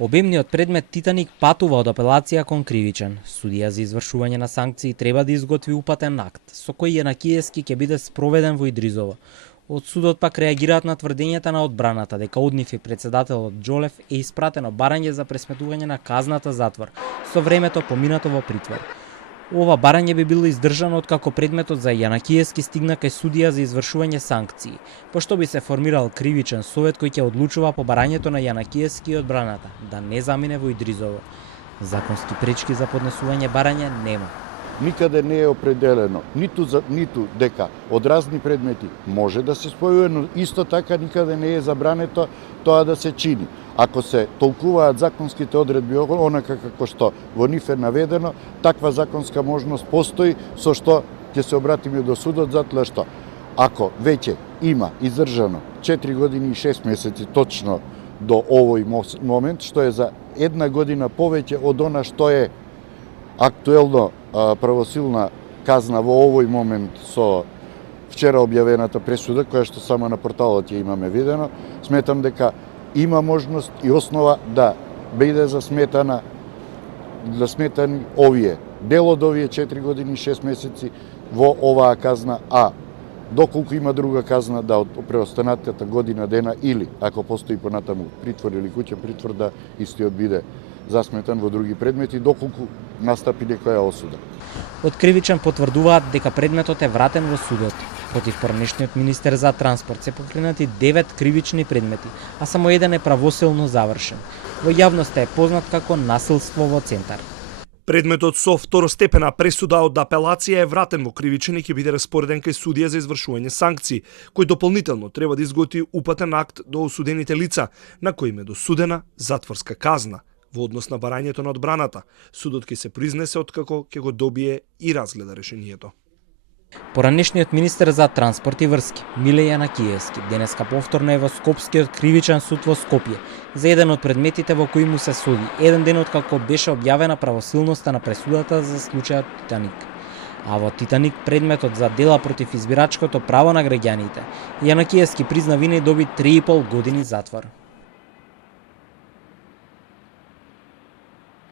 Обемниот предмет Титаник патува од апелација кон кривичен. Судија за извршување на санкции треба да изготви упатен акт, со кој Јанакиевски ќе биде спроведен во Идризово. Од судот пак реагираат на тврдењата на одбраната дека од нив и председателот Џолев е испратено барање за пресметување на казната затвор, со времето поминато во притвор. Ова барање би било издржано откако предметот за Јанакиевски стигна кај судија за извршување санкции, пошто би се формирал кривичен совет кој ќе одлучува по барањето на Јанакиевски и одбраната да не замине во Идризово. Законски пречки за поднесување барање нема. Никаде не е определено ниту дека од разни предмети може да се спојува, но исто така никаде не е забрането тоа да се чини. Ако се толкуваат законските одредби онака како што во нив е наведено, таква законска можност постои, со што ќе се обратиме до судот, затоа што ако веќе има издржано 4 години и 6 месеци точно до овој момент, што е за една година повеќе од она што е актуелно правосилна казна во овој момент со вчера објавената пресуда, која што само на порталот ја имаме видено, сметам дека има можност и основа да биде засметани овие, дел од овие 4 години и 6 месеци во оваа казна, а доколку има друга казна да од преостанатата година дена или, ако постои понатаму притвор или куќен притвор, да истиот биде засметан во други предмети, доколку настапи некоја осуда. Од кривичен потврдуваат дека предметот е вратен во судот. Против поранешниот министер за транспорт се покренати 9 кривични предмети, а само еден е правосилно завршен. Во јавноста е познат како насилство во центар. Предметот со второстепена пресуда од апелација е вратен во кривичен и ќе биде распореден кај судија за извршување санкции, кој дополнително треба да изготви упатен акт до осудените лица, на кои им е досудена затворска казна. Во однос на барањето на одбраната, судот ќе се произнесе откако ќе го добие и разгледа решението. Поранешниот министер за транспорт и врски, Миле Јанакиевски, денеска повторно е во Скопскиот кривичен суд во Скопје за еден од предметите во кои му се суди, еден ден откако беше објавена правосилноста на пресудата за случајот Титаник. А во Титаник предметот за дела против избирачкото право на граѓаните, Јанакиевски призна вина и доби 3,5 години затвор.